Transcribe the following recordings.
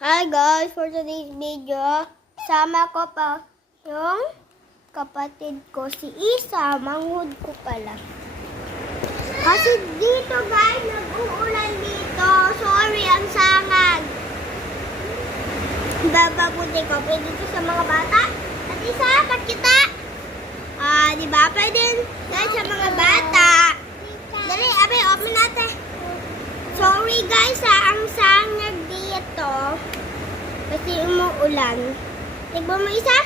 Hi guys, for today's video, sama ko pa yung kapatid ko, si Isa, manghud ko pala. Kasi dito guys, nag-uulan dito. Sorry, ang sangag. Bababuti ko, pwede ito sa mga bata. At Isa, kat kita. Di ba? Pwede guys sa mga bata. Dali, abe, open natin. Sorry guys, ang sangag dito. Kasi umuulan. Tignan mo Isa.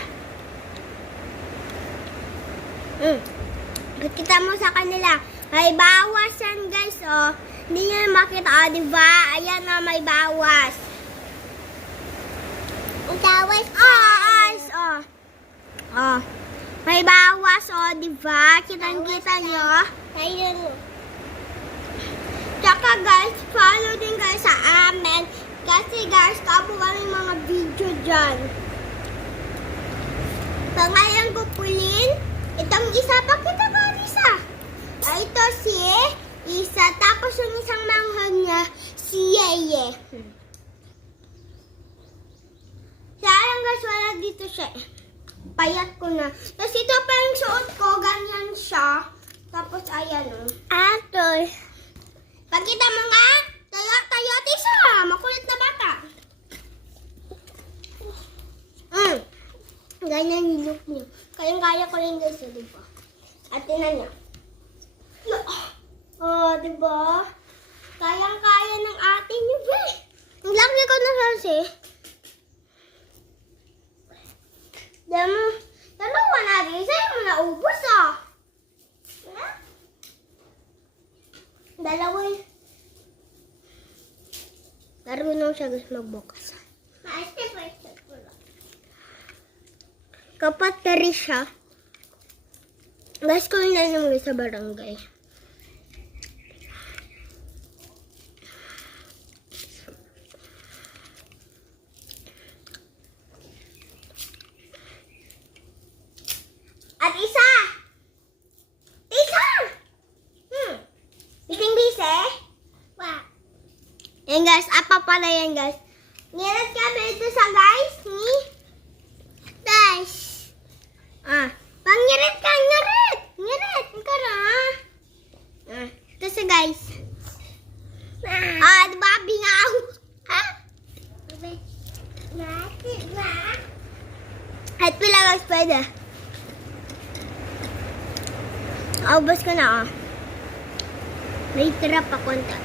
Kita mo sa kanila. May bawas yan guys, oh. Hindi nyo makita, oh, diba? Ayan na, may bawas. Ang bawas, guys, oh. Oh. May bawas, oh, diba? Kitang-kita nyo. Ayun. Tsaka guys, follow din guys sa amin. Kasi guys, tapo kami mga video dyan. Pangalan ko Pulin. Itong isa, pakita ko Isa. Ito si Isa. Tapos yung isang manghang niya, si Yeye. Sayang guys, wala dito siya. Payat ko na. Tapos ito pa yung suot ko, ganyan siya. Tapos ayan o. Atoy. Pakita mo nga. Tayo, Isa. Makulit na bata. Ganyan yung look niya. Kayang-kaya ko rin guys, diba? At tinan niya. Oh, diba? Kayang-kaya ng ate niyo, be. Ang laki ko na kasi. Dalawa na rin. Sa'yo mo naubos, ah. Dalawa yun. Marunong siya guys magbukas. Kapat na rin siya. Guys, kung naman sa barangay. At Isa! Isa! Bising-bise? Yan guys, apa pala yan guys. Ngirit kami ito sa guys ni Dash. Pangirit ka, ngirit. Ngirit, ka na. Ito sa guys. Diba, bingaw. At pila guys, pwede. Ubus ko na, May tira pa konta.